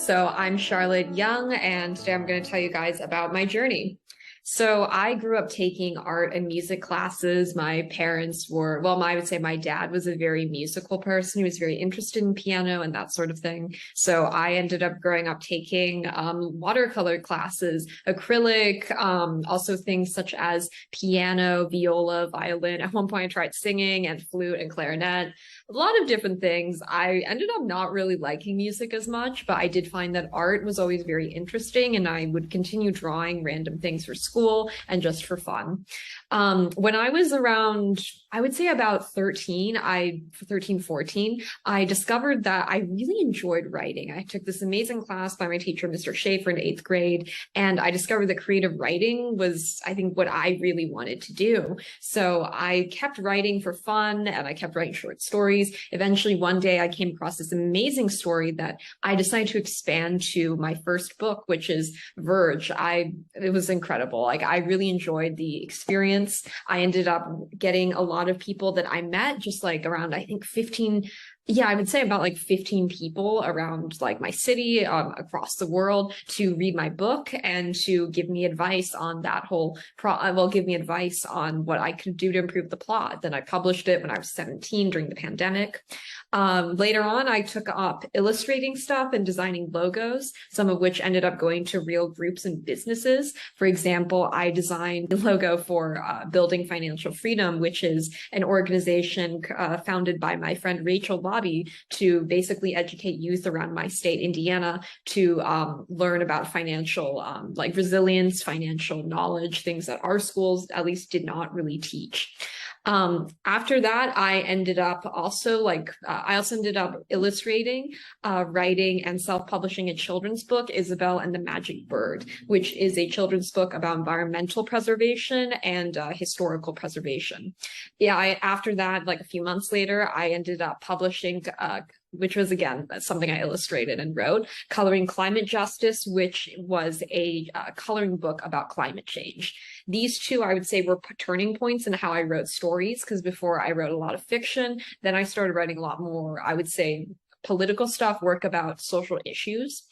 So I'm Charlotte Yeung, and today I'm going to tell you guys about my journey. So I grew up taking art and music classes. My parents were, well, I would say my dad was a very musical person. He was very interested in piano and that sort of thing. So I ended up growing up taking watercolor classes, acrylic, also things such as piano, viola, violin. At one point, I tried singing and flute and clarinet, a lot of different things. I ended up not really liking music as much, but I did find that art was always very interesting, and I would continue drawing random things for school and just for fun. When I was around, I would say about 14, I discovered that I really enjoyed writing. I took this amazing class by my teacher, Mr. Schaefer, in 8th grade, and I discovered that creative writing was, I think, what I really wanted to do. So I kept writing for fun, and I kept writing short stories. Eventually, one day I came across this amazing story that I decided to expand to my first book, which is Verge. It was incredible. Like, I really enjoyed the experience. I ended up getting a lot of people that I met, just like around, I think 15, yeah, I would say about like 15 people around like my city, across the world, to read my book and to give me advice on that whole give me advice on what I could do to improve the plot. Then I published it when I was 17 during the pandemic. Later on, I took up illustrating stuff and designing logos, some of which ended up going to real groups and businesses. For example, I designed the logo for Building Financial Freedom, which is an organization founded by my friend Rachel Bobby to basically educate youth around my state, Indiana, to learn about financial like resilience, financial knowledge, things that our schools at least did not really teach. After that, I ended up also illustrating, writing, and self-publishing a children's book, Isabel and the Magic Bird, which is a children's book about environmental preservation and historical preservation. Yeah, after that, like a few months later, I ended up publishing which was, again, something I illustrated and wrote, Coloring Climate Justice, which was a coloring book about climate change. These two, I would say, were turning points in how I wrote stories, because before I wrote a lot of fiction, then I started writing a lot more, I would say, political stuff, work about social issues.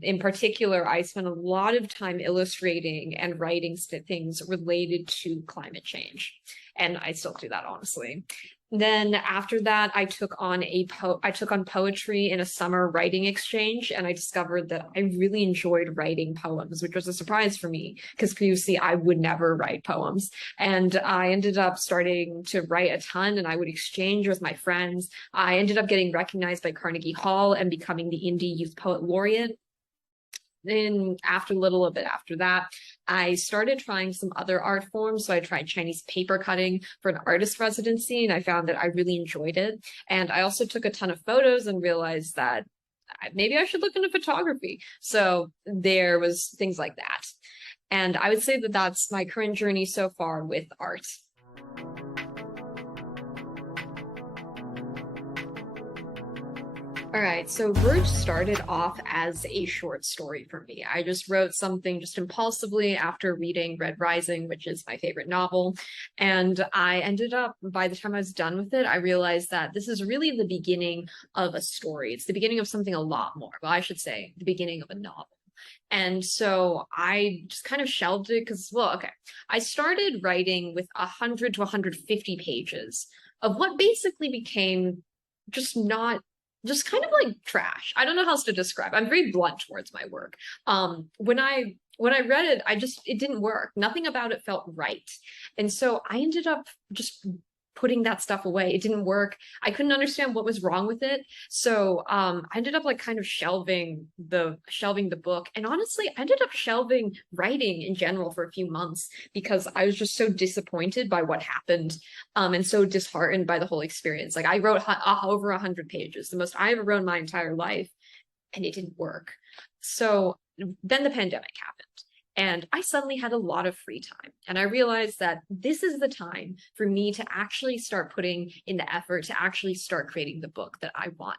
In particular, I spent a lot of time illustrating and writing things related to climate change. And I still do that, honestly. Then after that, I took on poetry in a summer writing exchange, and I discovered that I really enjoyed writing poems, which was a surprise for me because previously I would never write poems. And I ended up starting to write a ton, and I would exchange with my friends. I ended up getting recognized by Carnegie Hall and becoming the Indie Youth Poet Laureate. Then after a little bit after that, I started trying some other art forms. So I tried Chinese paper cutting for an artist residency, and I found that I really enjoyed it. And I also took a ton of photos and realized that maybe I should look into photography. So there was things like that. And I would say that that's my current journey so far with art. All right, so Verge started off as a short story for me. I just wrote something just impulsively after reading Red Rising, which is my favorite novel. And I ended up, by the time I was done with it, I realized that this is really the beginning of a story. It's the beginning of something a lot more. Well, I should say the beginning of a novel. And so I just kind of shelved it because, well, okay, I started writing with 100 to 150 pages of what basically became just kind of like trash. I don't know how else to describe. I'm very blunt towards my work. When I read it, it didn't work. Nothing about it felt right. And so I ended up just putting that stuff away. It didn't work. I couldn't understand what was wrong with it. So I ended up like kind of shelving the book. And honestly, I ended up shelving writing in general for a few months because I was just so disappointed by what happened, and so disheartened by the whole experience. Like, I wrote over 100 pages, the most I ever wrote in my entire life, and it didn't work. So then the pandemic happened. And I suddenly had a lot of free time. And I realized that this is the time for me to actually start putting in the effort to actually start creating the book that I want.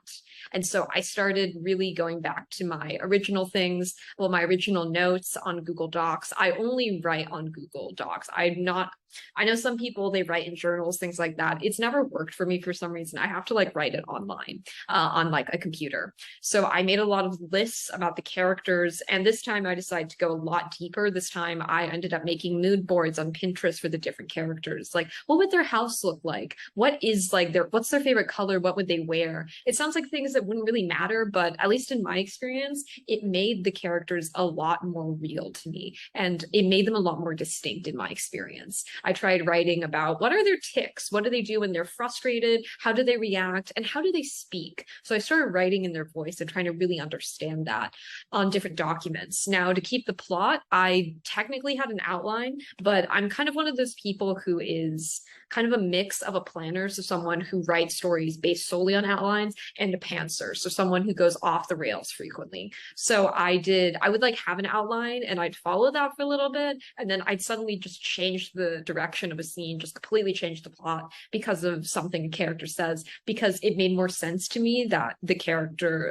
And so I started really going back to my original things, well, my original notes on Google Docs. I only write on Google Docs. I'm not I know some people, they write in journals, things like that. It's never worked for me for some reason. I have to like write it online on like a computer. So I made a lot of lists about the characters. And this time I decided to go a lot deeper. This time I ended up making mood boards on Pinterest for the different characters. Like, what would their house look like? What is like what's their favorite color? What would they wear? It sounds like things that wouldn't really matter, but at least in my experience, it made the characters a lot more real to me. And it made them a lot more distinct in my experience. I tried writing about what are their tics? What do they do when they're frustrated? How do they react? And how do they speak? So I started writing in their voice and trying to really understand that on different documents. Now, to keep the plot, I technically had an outline, but I'm kind of one of those people who is kind of a mix of a planner, so someone who writes stories based solely on outlines, and a pantser, so someone who goes off the rails frequently. So I would like have an outline and I'd follow that for a little bit, and then I'd suddenly just change the direction of a scene, just completely change the plot because of something a character says, because it made more sense to me that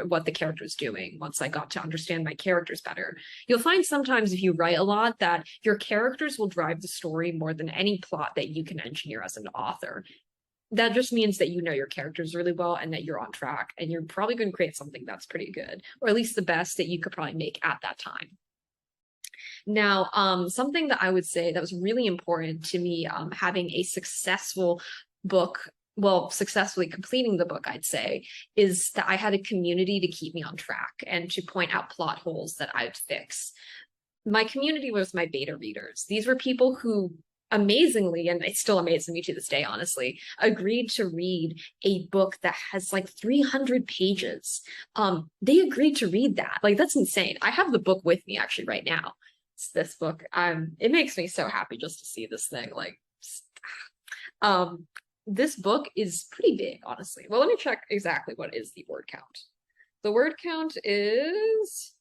what the character's doing once I got to understand my characters better. You'll find sometimes if you write a lot that your characters will drive the story more than any plot that you can engineer as an author. That just means that you know your characters really well and that you're on track, and you're probably going to create something that's pretty good, or at least the best that you could probably make at that time. Now, something that I would say that was really important to me, having a successful book, well, successfully completing the book, I'd say, is that I had a community to keep me on track and to point out plot holes that I'd fix. My community was my beta readers. These were people who amazingly, and it still amazes me to this day, honestly, agreed to read a book that has like 300 pages. They agreed to read that. Like, that's insane. I have the book with me actually right now. It's this book. It makes me so happy just to see this thing. Like, this book is pretty big, honestly. Well, let me check exactly what is the word count. The word count is,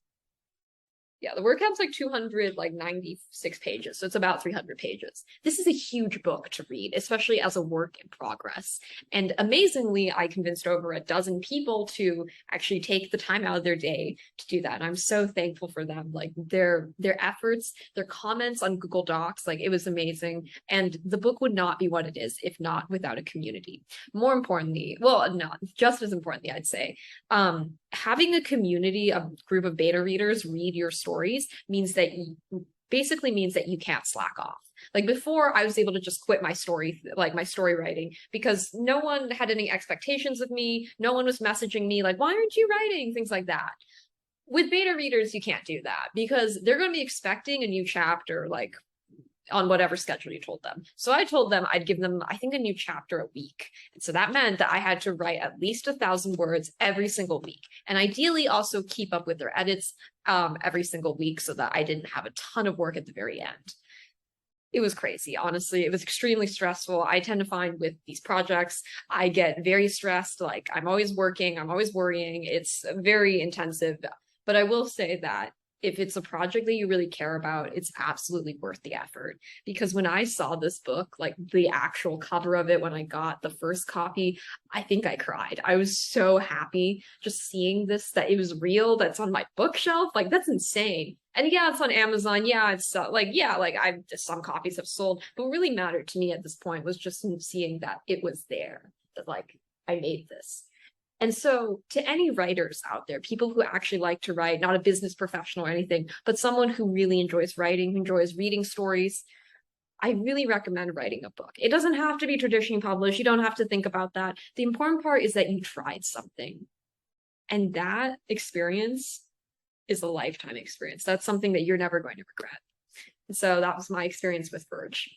yeah, the word count's like 296 pages, so it's about 300 pages. This is a huge book to read, especially as a work in progress. And amazingly, I convinced over a dozen people to actually take the time out of their day to do that. And I'm so thankful for them. Like their efforts, their comments on Google Docs, like it was amazing. And the book would not be what it is if not without a community. More importantly, well, not just as importantly, I'd say, having a community, a group of beta readers read your stories means that basically means that you can't slack off. Like before, I was able to just quit my story, like my story writing, because no one had any expectations of me. No one was messaging me like, why aren't you writing? Things like that. With beta readers, you can't do that because they're going to be expecting a new chapter, like on whatever schedule you told them. So I told them I'd give them, I think, a new chapter a week. And so that meant that I had to write at least 1,000 words every single week. And ideally also keep up with their edits every single week so that I didn't have a ton of work at the very end. It was crazy, honestly. It was extremely stressful. I tend to find with these projects, I get very stressed. Like I'm always working, I'm always worrying. It's very intensive. But I will say that if it's a project that you really care about, it's absolutely worth the effort. Because when I saw this book, like the actual cover of it, when I got the first copy, I think I cried. I was so happy just seeing this, that it was real, that's on my bookshelf. Like, that's insane. And yeah, it's on Amazon. Yeah, it's some copies have sold. But what really mattered to me at this point was just seeing that it was there, that like I made this. And so to any writers out there, people who actually like to write, not a business professional or anything, but someone who really enjoys writing, who enjoys reading stories, I really recommend writing a book. It doesn't have to be traditionally published. You don't have to think about that. The important part is that you tried something. And that experience is a lifetime experience. That's something that you're never going to regret. And so that was my experience with Verge.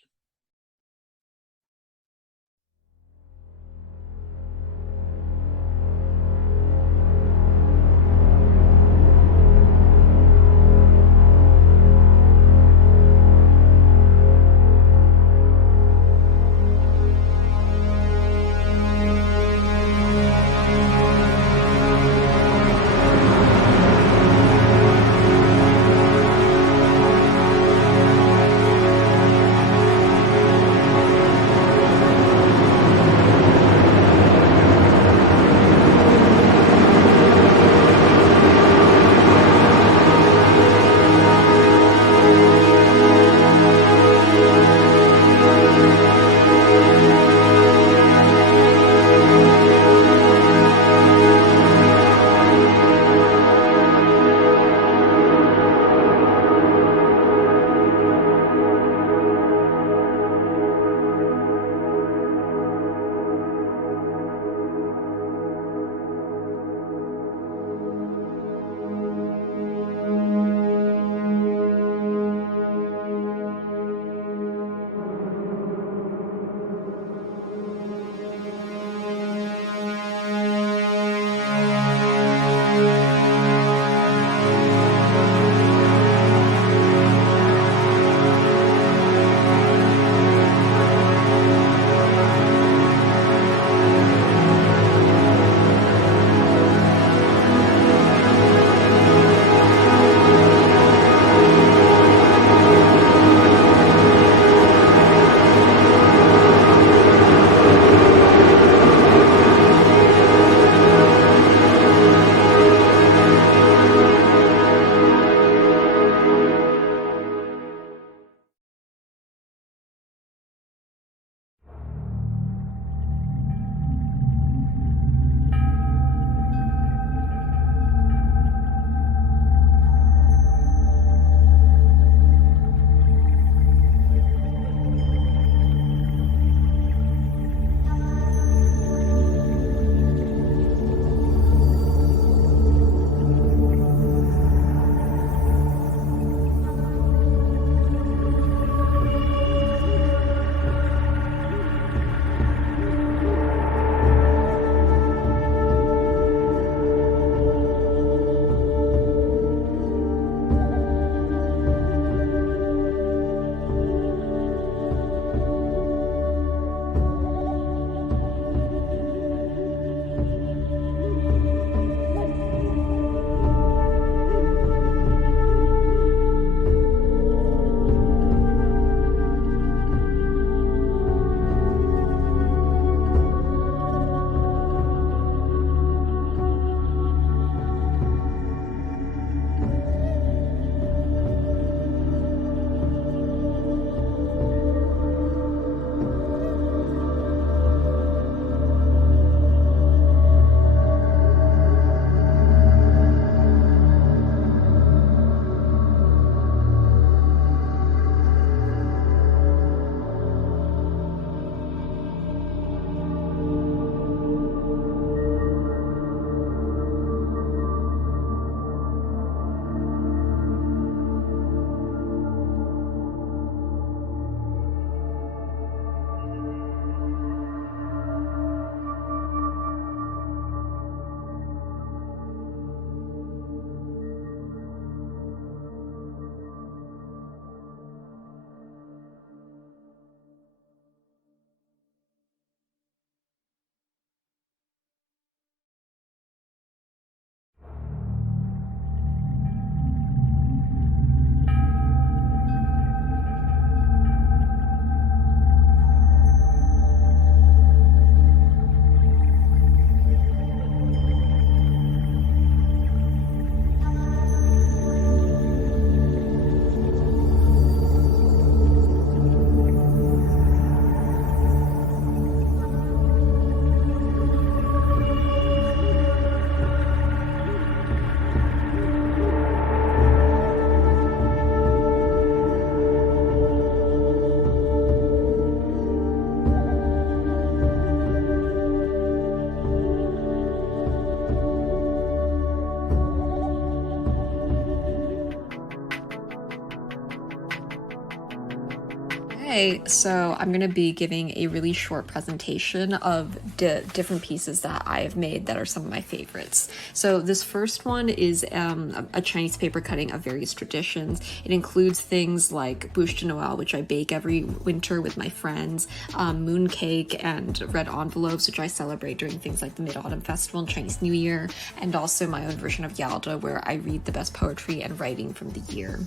Okay, so I'm going to be giving a really short presentation of different pieces that I have made that are some of my favorites. So this first one is a Chinese paper cutting of various traditions. It includes things like bûche de Noël, which I bake every winter with my friends, moon cake, and red envelopes, which I celebrate during things like the Mid-Autumn Festival and Chinese New Year, and also my own version of Yalda, where I read the best poetry and writing from the year.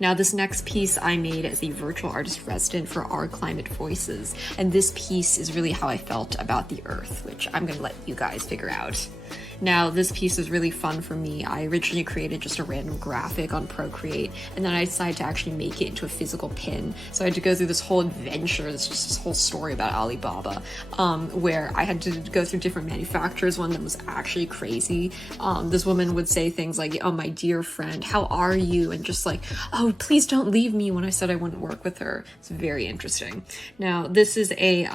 Now, this next piece I made as a virtual artist resident for Our Climate Voices, and this piece is really how I felt about the Earth, which I'm going to let you guys figure out. Now, this piece is really fun for me. I originally created just a random graphic on Procreate, and then I decided to actually make it into a physical pin. So I had to go through this whole adventure, this whole story about Alibaba, where I had to go through different manufacturers. One that was actually crazy. This woman would say things like, "Oh, my dear friend, how are you?" And just like, "Oh, please don't leave me," when I said I wouldn't work with her. It's very interesting. Now, this is a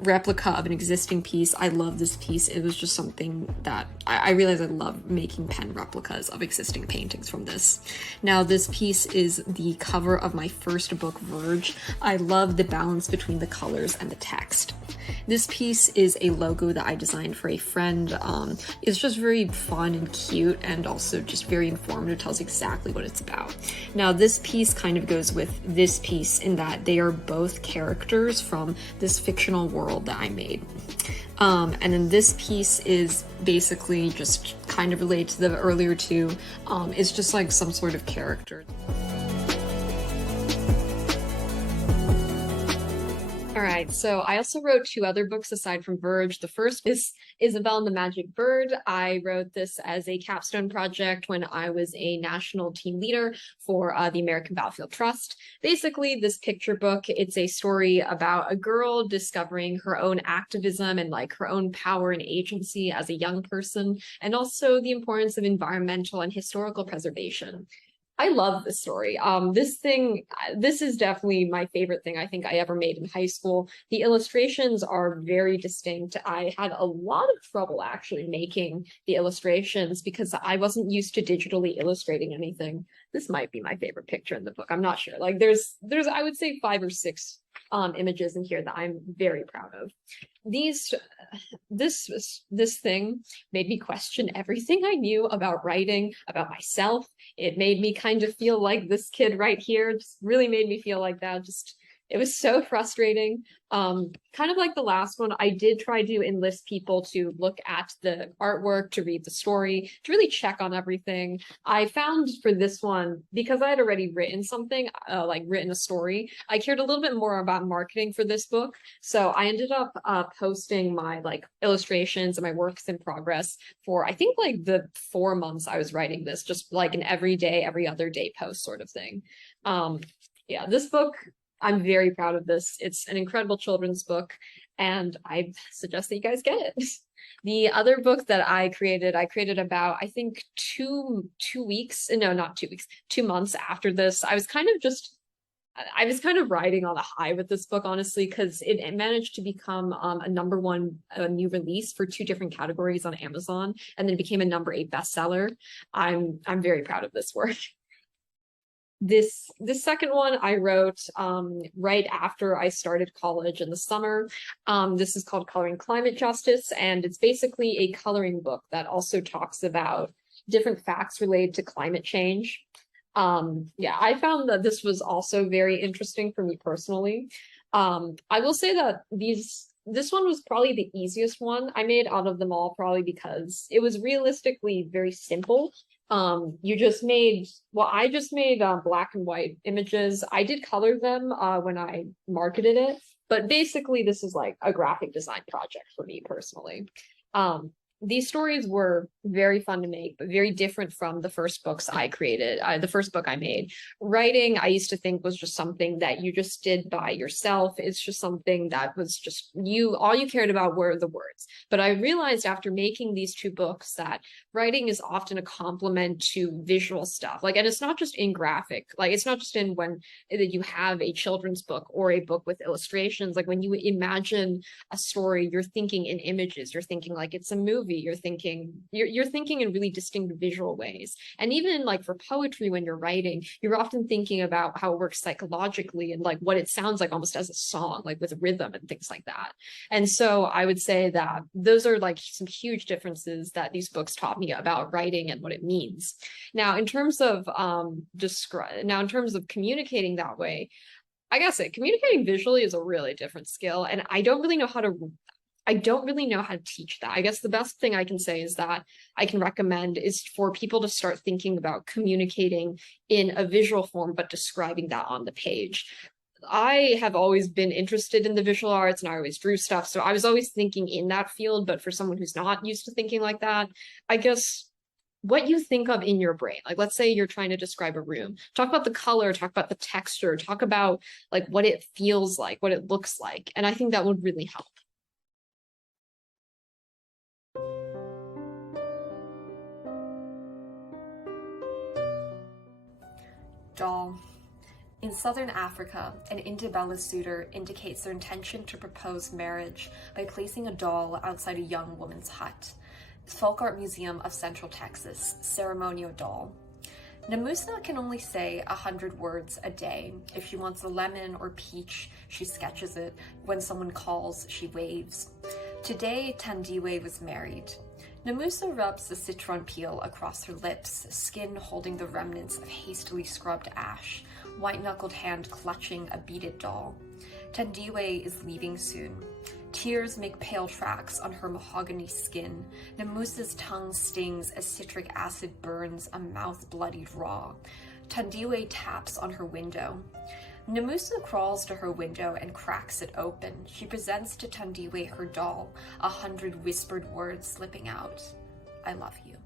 replica of an existing piece. I love this piece. It was just something that I realized I love making pen replicas of existing paintings from this. Now, this piece is the cover of my first book, Verge. I love the balance between the colors and the text. This piece is a logo that I designed for a friend. It's just very fun and cute, and also just very informative, tells exactly what it's about. Now, this piece kind of goes with this piece in that they are both characters from this fictional world that I made. And then this piece is basically just kind of related to the earlier two. It's just like some sort of character. All right, so I also wrote two other books aside from Verge. The first is Isabelle and the Magic Bird. I wrote this as a capstone project when I was a national team leader for the American Battlefield Trust. Basically, this picture book, it's a story about a girl discovering her own activism and like her own power and agency as a young person, and also the importance of environmental and historical preservation. I love this story. This is definitely my favorite thing I think I ever made in high school. The illustrations are very distinct. I had a lot of trouble actually making the illustrations because I wasn't used to digitally illustrating anything. This might be my favorite picture in the book. I'm not sure. Like there's I would say 5 or 6 images in here that I'm very proud of. This thing made me question everything I knew about writing, about myself. It made me kind of feel like this kid right here. Just really made me feel like that. It was so frustrating. Kind of like the last one, I did try to enlist people to look at the artwork, to read the story, to really check on everything. I found for this one, because I had already written something, like written a story, I cared a little bit more about marketing for this book. So I ended up posting my like illustrations and my works in progress for, I think like the 4 months I was writing this, just like an every day, every other day post sort of thing. Yeah, this book, I'm very proud of this. It's an incredible children's book, and I suggest that you guys get it. The other book that I created about, I think 2 weeks, no, not 2 weeks, 2 months after this. I was kind of riding on a high with this book, honestly, because it managed to become a #1 new release for 2 different categories on Amazon, and then it became a #8 bestseller. I'm very proud of this work. This second one I wrote right after I started college in the summer. This is called Coloring Climate Justice, and it's basically a coloring book that also talks about different facts related to climate change. Yeah, I found that this was also very interesting for me personally. I will say that this one was probably the easiest one I made out of them all, probably because it was realistically very simple. I just made black and white images. I did color them when I marketed it, but basically this is like a graphic design project for me personally. These stories were very fun to make, but very different from the first books I created, the first book I made. Writing, I used to think was just something that you just did by yourself. It's just something that was just all you cared about were the words. But I realized after making these 2 books that writing is often a complement to visual stuff. Like, and it's not just in graphic, like it's not just in when you have a children's book or a book with illustrations. Like when you imagine a story, you're thinking in images, you're thinking like it's a movie, you're you're thinking in really distinct visual ways. And even like for poetry, when you're writing, you're often thinking about how it works psychologically and like what it sounds like almost as a song, like with rhythm and things like that. And so I would say that those are like some huge differences that these books taught me about writing and what it means. Now, in terms of communicating that way, I guess communicating visually is a really different skill, and I don't really know how to teach that. I guess the best thing I can say is that I can recommend is for people to start thinking about communicating in a visual form, but describing that on the page. I have always been interested in the visual arts and I always drew stuff. So I was always thinking in that field. But for someone who's not used to thinking like that, I guess what you think of in your brain, like let's say you're trying to describe a room, talk about the color, talk about the texture, talk about like what it feels like, what it looks like. And I think that would really help. Doll. In southern Africa, an Indabella suitor indicates their intention to propose marriage by placing a doll outside a young woman's hut. Folk Art Museum of Central Texas, ceremonial doll. Namusa can only say 100 words a day. If she wants a lemon or peach, she sketches it. When someone calls, she waves. Today, Tandiwe was married. Namusa rubs the citron peel across her lips, skin holding the remnants of hastily scrubbed ash, white-knuckled hand clutching a beaded doll. Tandiwe is leaving soon. Tears make pale tracks on her mahogany skin. Namusa's tongue stings as citric acid burns a mouth bloodied raw. Tandiwe taps on her window. Namusa crawls to her window and cracks it open. She presents to Tandiwe her doll, 100 whispered words slipping out. I love you.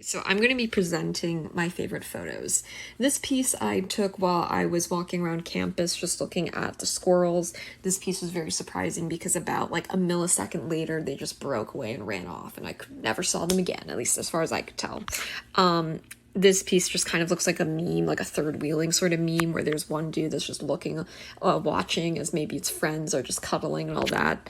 So I'm going to be presenting my favorite photos. This piece I took while I was walking around campus just looking at the squirrels. This piece was very surprising because about like a millisecond later they just broke away and ran off and I never saw them again, at least as far as I could tell. This piece just kind of looks like a meme, like a third wheeling sort of meme where there's one dude that's just looking, watching as maybe it's friends or just cuddling and all that.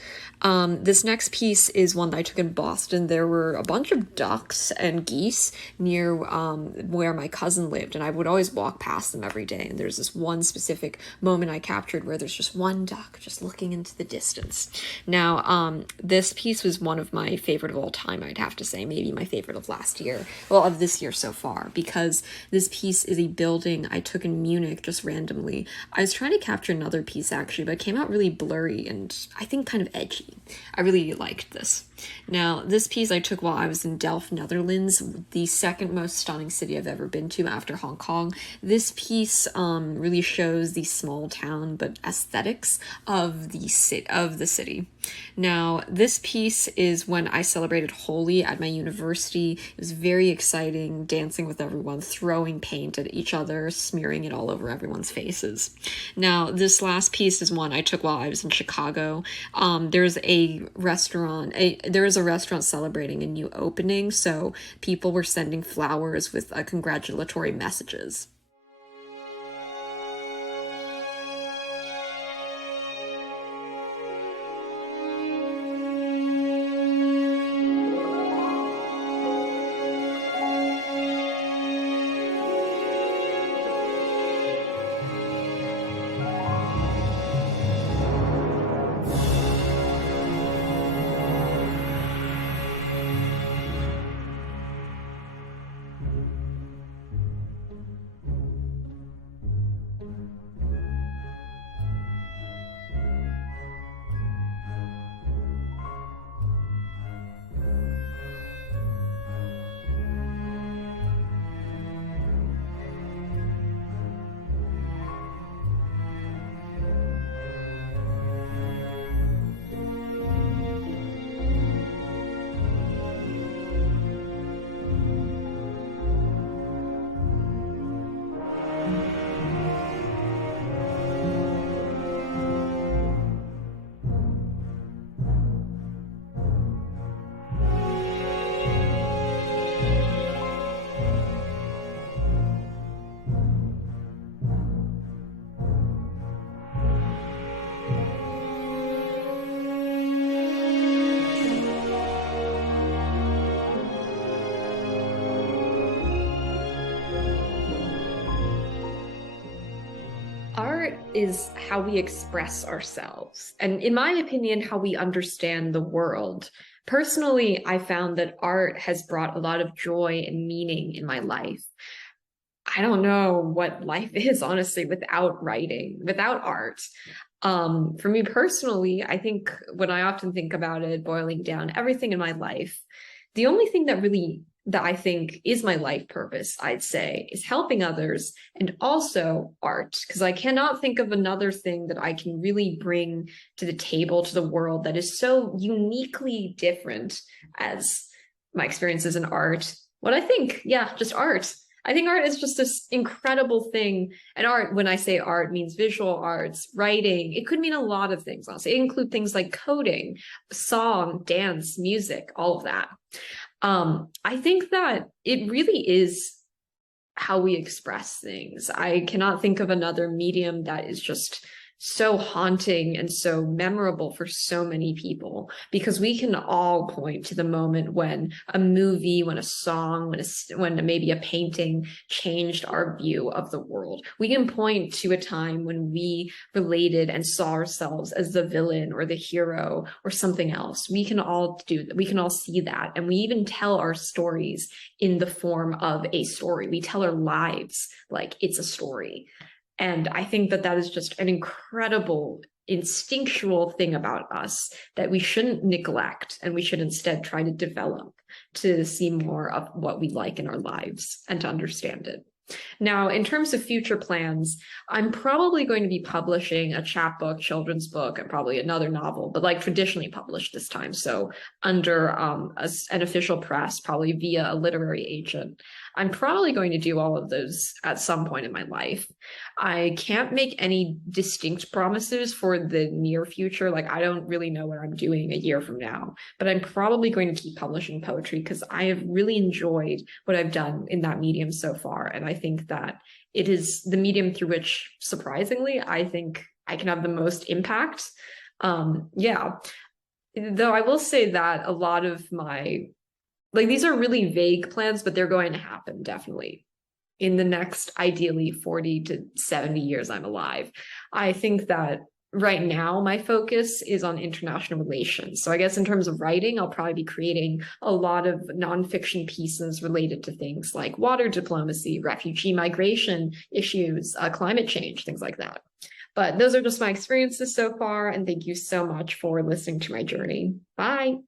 This next piece is one that I took in Boston. There were a bunch of ducks and geese near where my cousin lived, and I would always walk past them every day. And there's this one specific moment I captured where there's just one duck just looking into the distance. Now, this piece was one of my favorite of all time, I'd have to say, maybe my favorite of last year, well, of this year so far, because this piece is a building I took in Munich just randomly. I was trying to capture another piece actually, but it came out really blurry and I think kind of edgy. I really liked this. Now, this piece I took while I was in Delft, Netherlands, the second most stunning city I've ever been to after Hong Kong. This piece really shows the small town but aesthetics of the city. Now, this piece is when I celebrated Holi at my university. It was very exciting, dancing with everyone, throwing paint at each other, smearing it all over everyone's faces. Now, this last piece is one I took while I was in Chicago. There's a restaurant celebrating a new opening, so people were sending flowers with congratulatory messages. Art is how we express ourselves, and in my opinion, how we understand the world. Personally, I found that art has brought a lot of joy and meaning in my life. I don't know what life is, honestly, without writing, without art. For me personally, I think when I often think about it, boiling down everything in my life, the only thing that I think is my life purpose, I'd say, is helping others and also art, because I cannot think of another thing that I can really bring to the table, to the world, that is so uniquely different as my experiences in art. What I think, yeah, just art. I think art is just this incredible thing. And art, when I say art, means visual arts, writing. It could mean a lot of things, honestly. It include things like coding, song, dance, music, all of that. I think that it really is how we express things. I cannot think of another medium that is just so haunting and so memorable for so many people, because we can all point to the moment when a movie, when a song, when maybe a painting changed our view of the world. We can point to a time when we related and saw ourselves as the villain or the hero or something else. We can all do that. We can all see that. And we even tell our stories in the form of a story. We tell our lives like it's a story. And I think that that is just an incredible instinctual thing about us that we shouldn't neglect, and we should instead try to develop to see more of what we like in our lives and to understand it. Now, in terms of future plans, I'm probably going to be publishing a chapbook, children's book, and probably another novel, but like traditionally published this time. So under an official press, probably via a literary agent. I'm probably going to do all of those at some point in my life. I can't make any distinct promises for the near future. Like, I don't really know what I'm doing a year from now, but I'm probably going to keep publishing poetry because I have really enjoyed what I've done in that medium so far. And I think that it is the medium through which, surprisingly, I think I can have the most impact. Yeah. Though I will say that a lot of my, like, these are really vague plans, but they're going to happen definitely in the next, ideally 40 to 70 years I'm alive. I think that right now my focus is on international relations. So I guess in terms of writing, I'll probably be creating a lot of nonfiction pieces related to things like water diplomacy, refugee migration issues, climate change, things like that. But those are just my experiences so far, and thank you so much for listening to my journey. Bye.